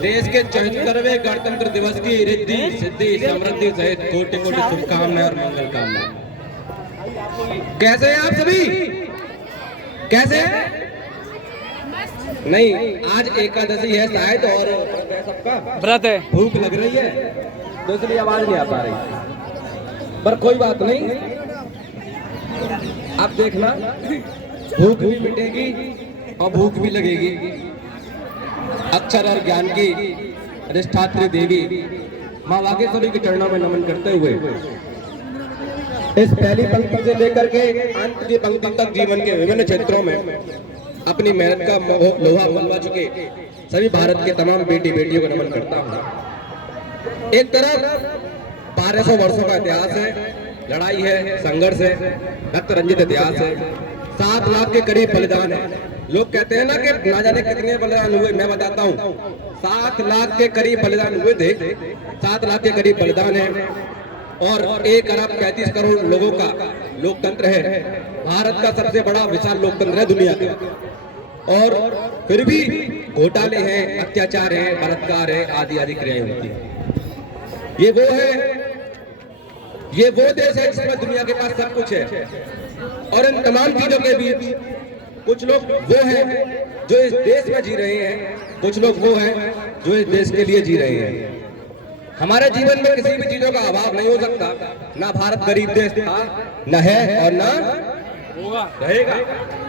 देश के 74वें गणतंत्र दिवस की रिद्धि सिद्धि समृद्धि सहित कोटि कोटि शुभकामनाएं और मंगल कामनाएं। कैसे हैं आप सभी? कैसे हैं? नहीं, आज एकादशी है शायद और सबका व्रत है, भूख लग रही है तो इसलिए आवाज नहीं आ पा रही, पर कोई बात नहीं, आप देखना भूख भी मिटेगी और भूख भी लगेगी। अक्षर और ज्ञान की अधिष्ठात्री देवी मां वागेश्वरी के चरणों में नमन करते हुए इस पहली पंक्ति से लेकर के अंत की पंक्ति तक जीवन के विभिन्न क्षेत्रों में अपनी मेहनत का लोहा मनवा चुके सभी भारत के तमाम बेटी बेटियों को नमन करता हूँ। एक तरफ 1200 वर्षों का इतिहास है, लड़ाई है, संघर्ष है, रक्त रंजित इतिहास है, 7 लाख के करीब बलिदान है। लोग कहते हैं ना कि ना जाने कितने बलिदान हुए, मैं बताता हूँ 7 लाख के करीब बलिदान हुए थे। 7 लाख के करीब बलिदान है और 1 अरब 35 करोड़ लोगों का लोकतंत्र है। भारत का सबसे बड़ा विशाल लोकतंत्र है दुनिया का, और फिर भी घोटाले हैं, अत्याचार है, बलात्कार है, आदि आदि क्रियाएं होती है। ये वो देश है जिसमें दुनिया के पास सब कुछ है, और इन तमाम चीजों के बीच कुछ लोग वो हैं जो इस देश में जी रहे हैं, कुछ लोग वो हैं जो इस देश के लिए जी रहे हैं। हमारे जीवन में किसी भी चीजों का अभाव नहीं हो सकता। ना भारत गरीब देश था, न है और न रहेगा।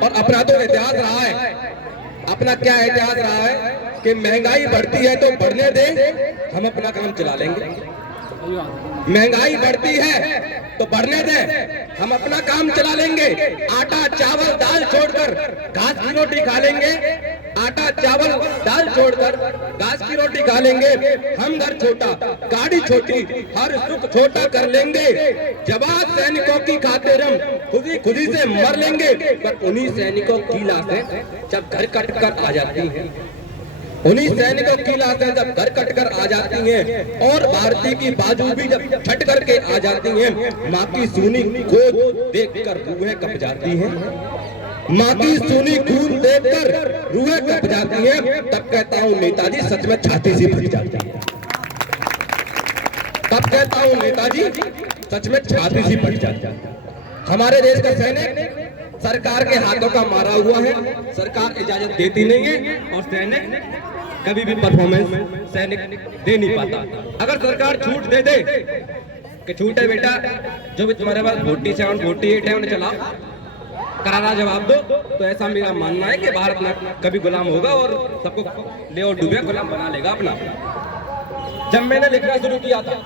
और अपना तो इतिहास रहा है, अपना क्या इतिहास रहा है कि महंगाई बढ़ती है तो बढ़ने दे, हम अपना काम चला लेंगे। महंगाई बढ़ती है तो बढ़ने दे, हम अपना काम चला लेंगे। आटा चावल दाल छोड़कर घास की रोटी खा लेंगे, आटा चावल दाल छोड़कर घास की रोटी खा लेंगे। हम घर छोटा, गाड़ी छोटी, हर सुख छोटा कर लेंगे। जवान सैनिकों की खातिर हम खुदी से मर लेंगे, पर उन्हीं सैनिकों की लाशें जब घर कट कर आ जाती हैं, उन्हीं सैनिकों की लाशें जब घर कट कर आ जाती हैं और भारतीय की बाजू भी जब छट करके आ जाती हैं, माँ की सूनी गोद देखकर रूहें कप जाती हैं। माँ की सूनी खून देखकर रूहें कप जाती हैं। तब कहता हूँ नेताजी सच में छाती सी फट जाती है। तब कहता हूँ नेताजी सच में छाती सी फट जाती है। हमारे देश का सैनिक सरकार के हाथों का मारा हुआ है, सरकार इजाजत देती नहीं है और सैनिक कभी भी परफॉर्मेंस सैनिक दे नहीं पाता। अगर सरकार छूट दे दे कि छूट है बेटा, जो भी तुम्हारे पास 47 48 है उन्हें चला, करारा जवाब दो, तो ऐसा मेरा मानना है कि भारत न कभी गुलाम होगा और सबको ले और डूबे गुलाम बना लेगा अपना। जब मैंने लिखना शुरू किया था,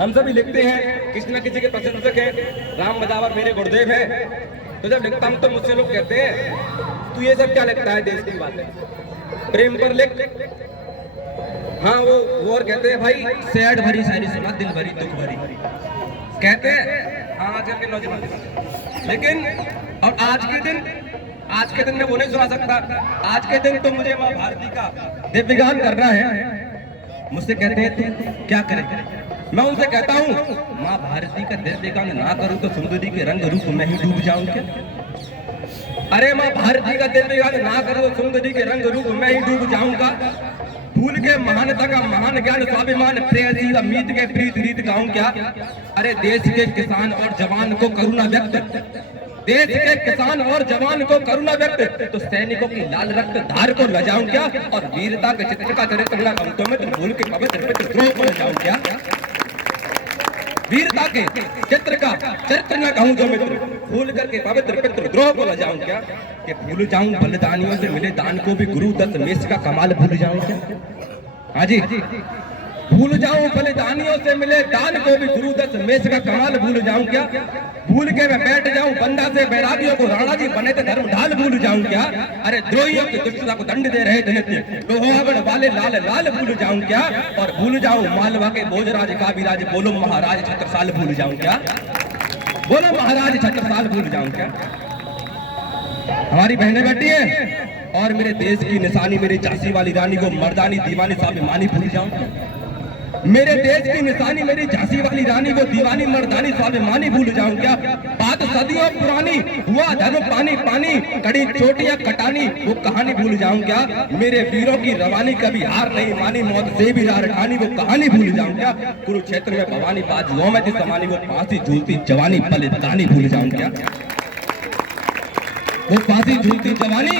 हम सभी लिखते हैं, किसी न किसी के प्रशंसक हैं, राम बजावर मेरे गुरुदेव हैं, तो जब लिखता हूं तो मुझसे लोग कहते हैं तू ये सब क्या लिखता है, देश की बातें प्रेम पर लिख। हाँ वो और कहते हैं भाई सैड भरी शायरी सुना, दिल भरी दुख भरी, कहते हैं हाँ आजकल के नौजवान। लेकिन और आज के दिन मैं वो नहीं सुना सकता। आज के दिन तो मुझे माँ भारती का दिव्य गान करना है। मुझसे कहते हैं तू क्या करे, मैं उनसे कहता हूँ माँ भारती का दिव्य गान ना करूँ तो सुंदरी के रंग रूप में ही डूब जाऊं क्या? अरे माँ भारती का दिव्य गान ना करूँ तो सुंदरी के रंग रूप में ही डूब जाऊंगा। भूल के महानता का महान ज्ञान स्वाभिमान प्रेयसी अमित के प्रीत रीत गाऊं क्या? अरे देश के किसान और जवान को करुणा व्यक्त, देश के किसान और जवान को करुणा व्यक्त, तो सैनिकों की लाल रक्त धार को ल जाऊं क्या? और वीरता के चित्र का चरित्र न अंतों में तो भूल के पवित्र द्रोह को ल जाऊं क्या? वीरता के चित्र का चरित्र न कहूं जो मित्र, भूल करके पवित्र पितृ द्रोह को ल जाऊं क्या? कि भूल जाऊं बलिदानियों से मिले दान को भी गुरु दत्त मेष का कमाल भूल जाऊं क्या? हाँ जी, भूल जाऊं बलिदानियों से मिले दान को भी गुरु दत्त मेष का कमाल भूल जाऊं क्या? भूल के मैं बैठ जाऊं बंदा से बैरागियों को राणा जी बने थे धर्म ढाल भूल जाऊं क्या? अरे द्रोहियों की दुष्टता को दंड दे रहे थे नित्य लोहागढ़ वाले लाल लाल भूल जाऊं क्या? और भूल जाऊं मालवा के भोजराज का विराज, बोलो महाराज छत्रसाल भूल जाऊं क्या? बोलो महाराज छत्रसाल भूल जाऊं क्या? हमारी बहनें बैठी है और मेरे देश की निशानी मेरी झांसी वाली रानी को मर्दानी दीवानी स्वाभिमानी भूल जाऊं क्या? मेरे देश की निशानी मेरी झांसी वाली रानी, वो दीवानी मर्दानी स्वाभिमानी भूल जाऊं क्या? बात सदियों पुरानी, हुआ धर्म पानी पानी, कड़ी चोटियां कटानी, वो कहानी भूल जाऊं क्या? मेरे वीरों की रवानी कभी हार नहीं मानी, मौत से भी रार ठानी, वो कहानी भूल जाऊं क्या? कुरुक्षेत्र में भवानी बाजुओं में थी समानी, वो फांसी झूलती जवानी बलिदानी भूल जाऊं क्या? वो फांसी झूलती जवानी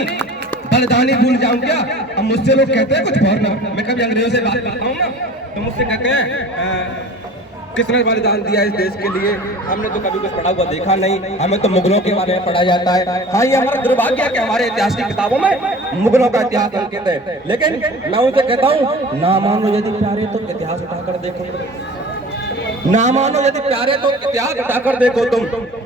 बलिदानी भूल जाऊं क्या? अब मुझसे लोग कहते हैं कुछ फॉरनर, मैं कभी अंग्रेजों से बात करता हूँ ना, तो मुझसे कहते हैं किसने बलिदान दिया इस देश के लिए? हमने तो कभी कुछ पढ़ा हुआ देखा नहीं, हमें तो मुगलों के बारे में पढ़ा जाता है। हाँ, ये हमारा दुर्भाग्य है कि हमारे इतिहास की किताबों में मुगलों का इतिहास अंकित है। लेकिन मैं उनसे कहता हूँ, ना मानो यदि प्यारे तो इतिहास उठाकर देखो, ना मानो यदि प्यारे तो इतिहास उठाकर देखो तुम,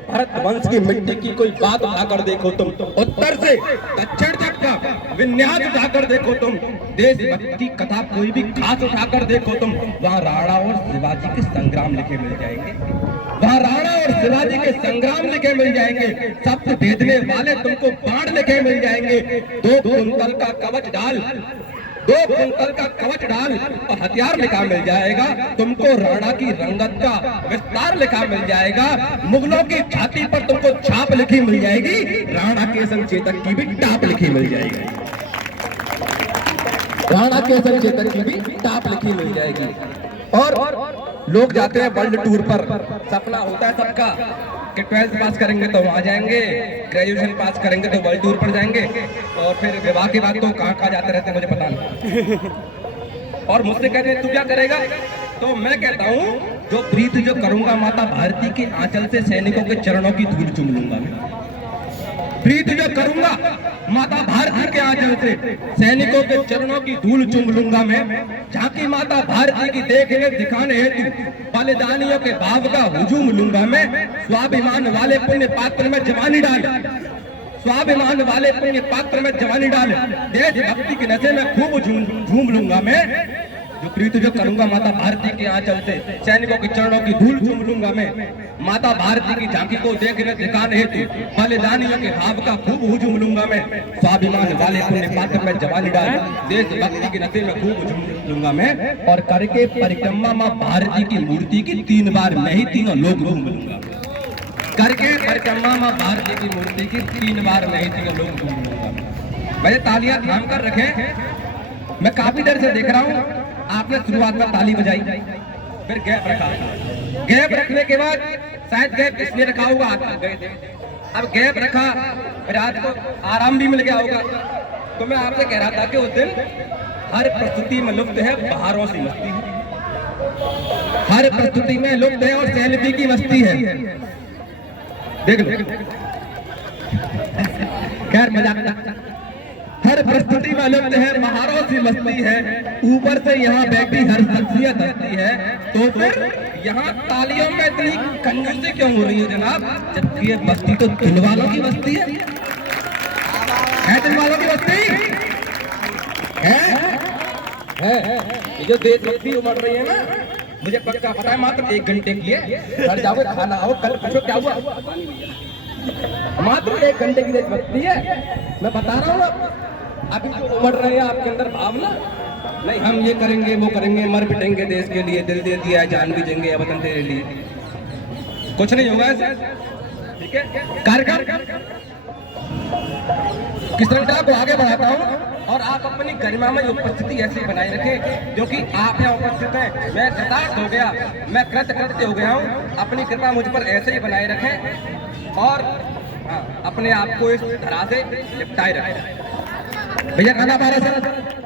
भारत वंश की मिट्टी की कोई बात उठाकर देखो तुम, उत्तर से दक्षिण तक का विन्यास उठाकर देखो तुम, देशभक्ति की कथा कोई भी खास उठाकर देखो तुम, वहाँ राणा और शिवाजी के संग्राम लिखे मिल जाएंगे, वहाँ राणा और शिवाजी के संग्राम लिखे मिल जाएंगे, शब्द भेदने वाले तुमको बाण लिखे मिल जाएंगे, 2 कुंतल का कवच डाल, 2 कुंतल का कवच डाल और हथियार लिखा मिल जाएगा, तुमको राणा की रंगत का विस्तार लिखा मिल जाएगा, मुगलों की छाती पर तुमको छाप लिखी मिल जाएगी, राणा के संचेतक की भी टाप लिखी मिल जाएगी, राणा के संचेतक की भी टाप लिखी मिल जाएगी। और लोग जाते हैं वर्ल्ड टूर पर, सपना होता है सबका कि 12th पास करेंगे तो वहाँ जाएंगे, ग्रेजुएशन पास करेंगे तो वर्ल्ड टूर पर जाएंगे, और फिर विवाह के बाद तो कहाँ जाते रहते हैं मुझे पता नहीं। और मुझसे कहते हैं तू क्या करेगा? तो मैं कहता हूँ जो प्रीत जो करूंगा माता भारती के आंचल से सैनिकों के चरणों की धूल चूम लूंगा मैं, प्रीत जो करूंगा माता भारती के आंचल से सैनिकों के चरणों की धूल चूम लूंगा मैं, झांकी माता भारती की देखने दिखाने हेतु बलिदानियों के भाव का हुजूम लूंगा मैं, स्वाभिमान वाले पुण्य पात्र में जवानी डाल, स्वाभिमान वाले पुण्य पात्र में जवानी डाल, देशभक्ति के नशे में खूब झूम लूंगा मैं, जो प्रीत जो करूंगा माता भारती के आंचल से सैनिकों के चरणों की धूल चूम लूंगा मैं, माता भारती की झांकी को देखने दिखाने हेतु बलिदानियों के भाव का खूब हुजूम लूंगा मैं, स्वाभिमान वाले पुण्य पात्र में जवानी डाल, देशभक्ति के नशे में खूब झूम लूंगा मैं, और करके परिक्रमा मां भारती की मूर्ति की 3 बार मैं ही तीनों लोग घूम लूंगा, करके परिक्रमा मां भारती की मूर्ति की 3 बार मैं ही तीनों लोग घूम लूंगा। भाई तालियां थाम कर रखें, मैं काफी देर से देख रहा हूँ आपने शुरुआत में ताली बजाई, फिर गैप रखा, गैप रखने के बाद शायद गैप इसलिए रखा होगा हाथ थक गए थे, अब गैप रखा फिर आज को आराम भी मिल गया होगा। तो मैं आपसे कह रहा था कि उस दिन हर प्रस्तुति में लुप्त है बाहरों से मस्ती, हर प्रस्तुति में लुप्त है और सेल्फी की मस्ती है, देख लो, खैर मजाक, हर प्रस्तुति में लुप्त है महारों से मस्ती है, ऊपर से यहाँ बैठी हर शख्सियत हस्ती है, तो फिर यहाँ तालियों में इतनी कंजूसी क्यों हो रही है जनाब? जबकि ये मस्ती तो दिल वालों की मस्ती है दिल वालों की मस्ती है। ये जो देशभक्ति उमड़ रही है ना, मुझे पक्का पता है मात्र 1 घंटे की है, घर जाओ खाना आओ, कल पूछो क्या हुआ, मात्र 1 घंटे की देशभक्ति है, मैं बता रहा हूँ। अभी जो उमड़ रहे हैं आपके अंदर भावना, नहीं हम ये करेंगे वो करेंगे, मर पिटेंगे देश के लिए, दिल दे दिया जान भी देंगे वतन तेरे लिए, कुछ नहीं होगा ऐसे, ठीक है? कार्यक्रम की श्रृंखला को आगे बढ़ाता हूँ और आप अपनी गरिमा में उपस्थिति ऐसे बनाए रखें, जो कि आप यहाँ उपस्थित हैं, मैं कृतार्थ हो गया, मैं कृतकृत्य हो गया हूँ, अपनी कृपा मुझ पर ऐसे ही बनाए रखें और अपने आप को इस धरा से निपटाए रखें। भैया खाना पा रहे सर?